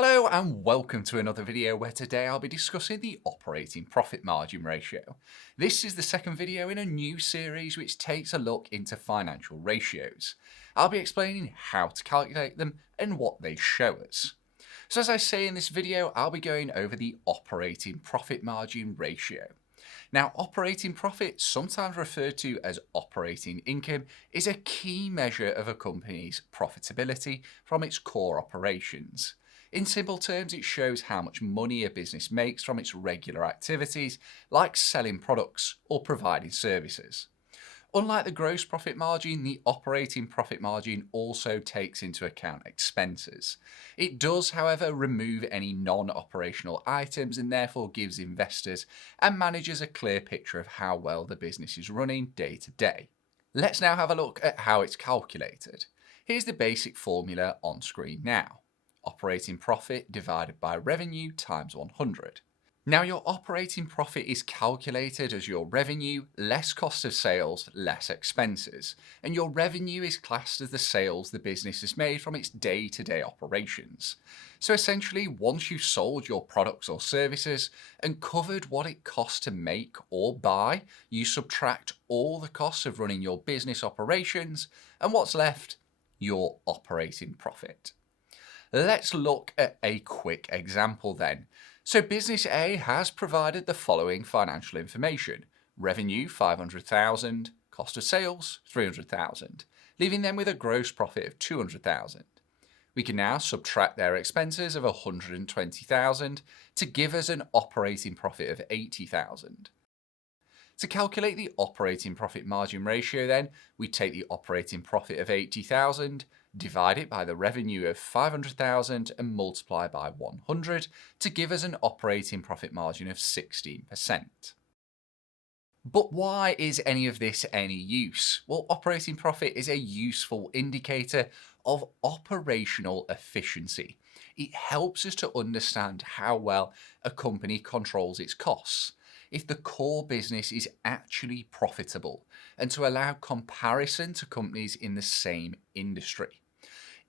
Hello and welcome to another video where today I'll be discussing the operating profit margin ratio. This is the second video in a new series which takes a look into financial ratios. I'll be explaining how to calculate them and what they show us. So as I say in this video, I'll be going over the operating profit margin ratio. Now, operating profit, sometimes referred to as operating income, is a key measure of a company's profitability from its core operations. In simple terms, it shows how much money a business makes from its regular activities, like selling products or providing services. Unlike the gross profit margin, the operating profit margin also takes into account expenses. It does, however, remove any non-operational items and therefore gives investors and managers a clear picture of how well the business is running day to day. Let's now have a look at how it's calculated. Here's the basic formula on screen now. Operating profit divided by revenue times 100. Now your operating profit is calculated as your revenue less cost of sales less expenses, and your revenue is classed as the sales the business has made from its day-to-day operations. So essentially, once you've sold your products or services and covered what it costs to make or buy, you subtract all the costs of running your business operations, and what's left? Your operating profit. Let's look at a quick example then. So business A has provided the following financial information. Revenue 500,000, cost of sales 300,000, leaving them with a gross profit of 200,000. We can now subtract their expenses of 120,000 to give us an operating profit of 80,000. To calculate the operating profit margin ratio then, we take the operating profit of 80,000, divide it by the revenue of 500,000 and multiply by 100 to give us an operating profit margin of 16%. But why is any of this any use? Well, operating profit is a useful indicator of operational efficiency. It helps us to understand how well a company controls its costs, if the core business is actually profitable, and to allow comparison to companies in the same industry.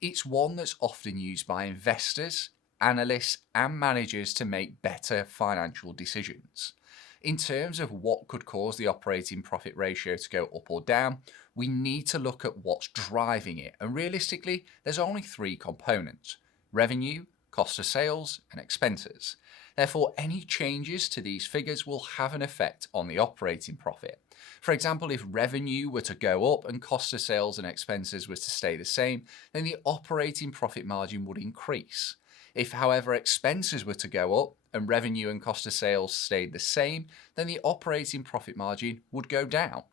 It's one that's often used by investors, analysts, and managers to make better financial decisions. In terms of what could cause the operating profit ratio to go up or down, we need to look at what's driving it, and realistically, there's only three components: revenue, cost of sales, and expenses. Therefore, any changes to these figures will have an effect on the operating profit. For example, if revenue were to go up and cost of sales and expenses were to stay the same, then the operating profit margin would increase. If, however, expenses were to go up and revenue and cost of sales stayed the same, then the operating profit margin would go down.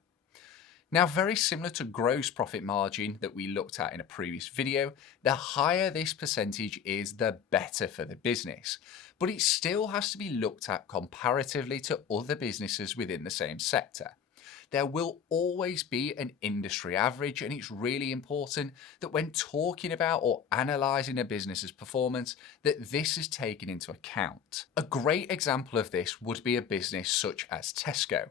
Now, very similar to gross profit margin that we looked at in a previous video, the higher this percentage is, the better for the business. But it still has to be looked at comparatively to other businesses within the same sector. There will always be an industry average, and it's really important that when talking about or analysing a business's performance, that this is taken into account. A great example of this would be a business such as Tesco.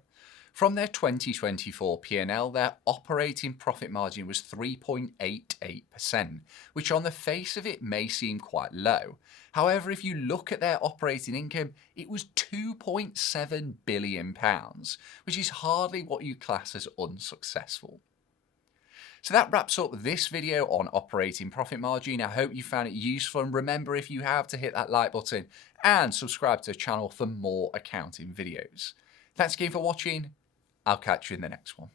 From their 2024 P&L, their operating profit margin was 3.88%, which on the face of it may seem quite low. However, if you look at their operating income, it was £2.7 billion, which is hardly what you class as unsuccessful. So that wraps up this video on operating profit margin. I hope you found it useful, and remember, if you have, to hit that like button and subscribe to the channel for more accounting videos. Thanks again for watching. I'll catch you in the next one.